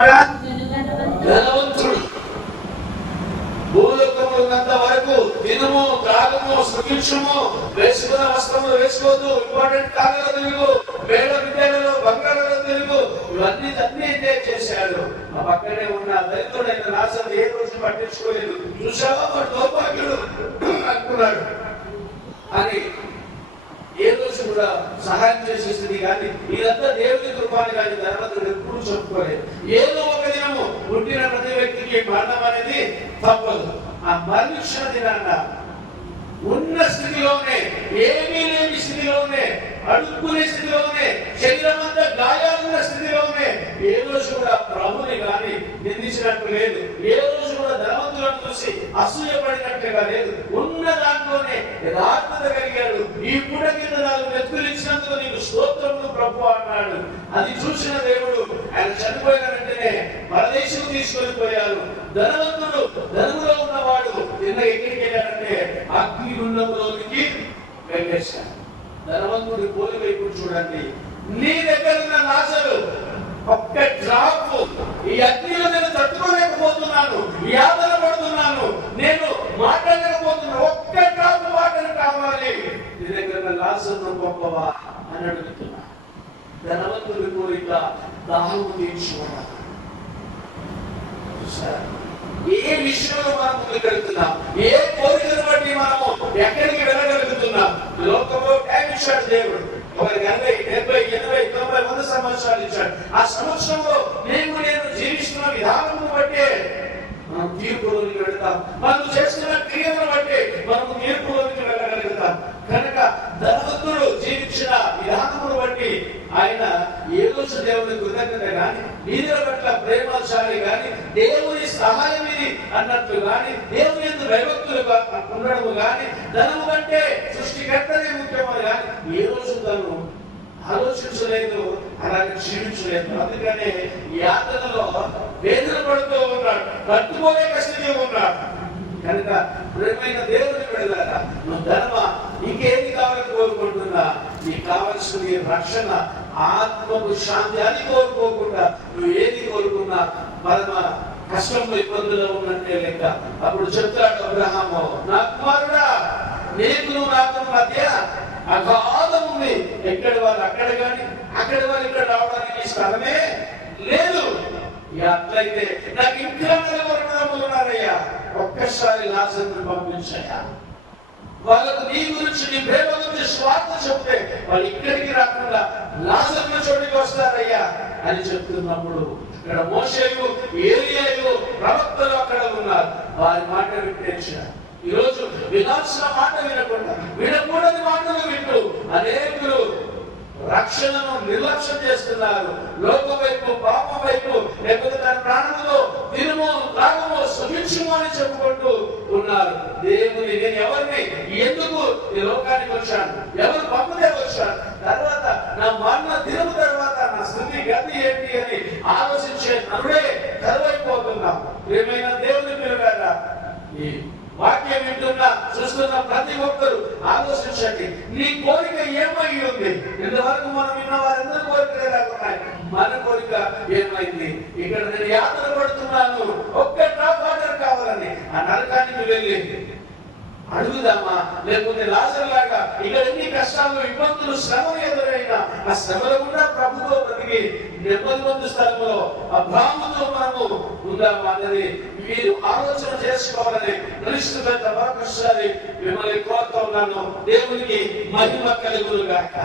ధనవంతుడు భూలోకము ఉన్నంత వరకు తినము త్రాగము వేసుకున్న వస్త్రములు వేసుకోవద్దు. ఇంపార్టెంట్ కాగల తెలుగు. వేల విద్యలలో బంగాళాల తెలుగు. ఇవన్నీ అన్ని చేశాడు. ఆ పక్కనే ఉన్న దళితుడైన నాసలు ఏ రోజు పట్టించుకోలేదు. చూసావా వాడు దౌర్భాగ్యుడు. అనుకున్నాడు. అని కూడా సహాయం చేసే కానీ ఇదంతా దేవుని కృపాన్ని కానీ ధర్మతుడు ఎప్పుడు చెప్పుకోలేదు. ఏదో ఒక దినము పుట్టిన ప్రతి వ్యక్తికి మరణం అనేది తప్పదు. ఆ మరణించిన దినాన్న ఉన్న స్థితిలోనే ఏమీ లేని స్థితిలోనే అడుక్కునే స్థితిలోనే శరీరం అంతా గాయాలున్న స్థితిలోనే ఏ రోజు కూడా ప్రభుని కానీ నిందించినట్టు లేదు. ఏ రోజు కూడా ధనవంతులను చూసి అసూయపడినట్టుగా లేదు. ఉన్న దాంట్లోనే యథార్థత కలిగాడు. ఈ పూట కింద నాలుగు వ్యక్తులు ఇచ్చినందుకు నీకు స్తోత్రములు ప్రభు అన్నాడు. అది చూసిన దేవుడు ఆయన చనిపోయిన వెంటనే పరదేశం తీసుకొని పోయారు ధనవంతుడు ధనములో ఉన్నవాడు నిన్న ఎక్కడికి వెళ్ళాడంటే అగ్ని గుండంలోనికి వెళ్ళేశాడు ధనవంతుడి పోలిక ఇప్పుడు చూడండి. నీ దగ్గర ఉన్న ఒక్క డ్రాప్ ఈ అగ్నిలో నేను తట్టుకోలేకపోతున్నాను యాతన పడుతున్నాను నేను మాట్లాడలేకపోతున్నాను. ఒక్క డ్రాప్ వాటర్ కావాలి. నీ దగ్గర లాసన్న గొప్పవా అని అడుగుతున్నా. ధనవంతుడి కోరిక దాహము తీర్చుకున్నాను ఏ విషయంలో మనం ముందుకెళ్తున్నాం? ఏ కోరికను బట్టి మనము ఎక్కడికి వెళ్ళగలుగుతున్నాం? లోకంలో టైం ఇచ్చాడు దేవుడు మనకు మనము తీర్పులోనికి వెళ్ళగలుగుతాం కనుక ధనవంతుడు జీవించిన విధానమును బట్టి ఆయన ఏ రోజు దేవుని కృతజ్ఞత కానీ నీళ్ళ పట్ల ప్రేమశాలి కానీ దేవుని సహాయం ఇది అన్నట్లు కానీ దేవుని ఎందు భయభక్తులు ఉండడము కానీ ధనము కంటే సృష్టికర్తనే ముఖ్యమని కానీ ఏ రోజు తను ఆలోచించలేదు అలాగే క్షీణించలేదు. అందుకనే యాత్రలో వేదన పడుతూ ఉన్నాడు తట్టుకోలేక స్థితి ఉన్నాడు. కనుక ప్రేమైన దేవుని వెళ్ళారా నువ్వు ధర్మ నీకేది కావాలని కోరుకుంటున్నా నీకు కావలసిన రక్షణ ఆత్మకు శాంతి అని కోరుకోకుండా నువ్వు ఏది కోరుకున్నా పరమ కష్టంలో ఇబ్బందుల్లో ఉన్నట్టే లెక్క. అప్పుడు చెప్తాడు అబ్రహాము నా కుమారుడా నీకు నాకు మధ్య అగాధం ఉంది. ఎక్కడ వాళ్ళు అక్కడ కానీ అక్కడ వాళ్ళు ఇక్కడ రావడానికి స్థలమే లేదు. అట్లయితే నాకు ఇంకా ఒక్కసారి లాజర్ని పంపించాయా వాళ్ళకు నీ గురించి నీ ప్రేమ గురించి స్వార్థ చెప్తే వాళ్ళు ఇక్కడికి రాకుండా లాజర్ల చోటికి వస్తారయ్యా అని చెప్తున్నప్పుడు ఇక్కడ మోసేయు ఏలియాయు ప్రవక్తలు అక్కడ ఉన్నారు. వారి మాట వినిపించారు ఈ రోజు వినాల్సిన మాట వినకుండా వినకూడని మాటలు వింటూ అనేకులు రక్షణను నిర్లక్ష్యం చేస్తున్నారు. లోక వైపు పాప వైపు లేకపోతే తన ప్రాణంలో తిరుము త్రాగము సుభిక్షము అని చెప్పుకుంటూ ఉన్నారు దేవుని నేను ఎవరిని? ఎందుకు ఈ లోకానికి వచ్చాను? ఎవరు పంపుదే వచ్చాను తర్వాత నా మరణ దినము తర్వాత నా స్థితి గతి ఏంటి అని ఆలోచించే నరుడే కరువైపోతున్నాం ఏమైనా దేవుని పిల్లగారా ఈ వాక్యం వింటున్నా చూస్తున్న ప్రతి ఒక్కరు ఆలోచించండి నీ కోరిక ఏమై ఉంది ఇంతవరకు మనం విన్న వారందరి కోరికలే లేకున్నాయి మన కోరిక ఏమైంది ఇక్కడ నేను యాత్ర పడుతున్నాను ఒక్క డ్రాప్ వాటర్ కావాలని ఆ నరకానికి వెళ్ళి అడుగుదామా? లేకపోతే లాజర్లాగా ఇక్కడ ఎన్ని కష్టాలు ఇబ్బందులు శ్రమలు ఎదురైనా ఆ శ్రమలు కూడా ప్రభుతో బ్రతికి నెమ్మది పొందు స్థలంలో ఆ భావముతో మనము ఉందామా అన్నది మీరు ఆలోచన చేసుకోవాలని క్రీస్తు పెద్ద మరొకసారి మిమ్మల్ని కోరుతూ ఉన్నాను. దేవునికి మహిమ కలుగులుగాక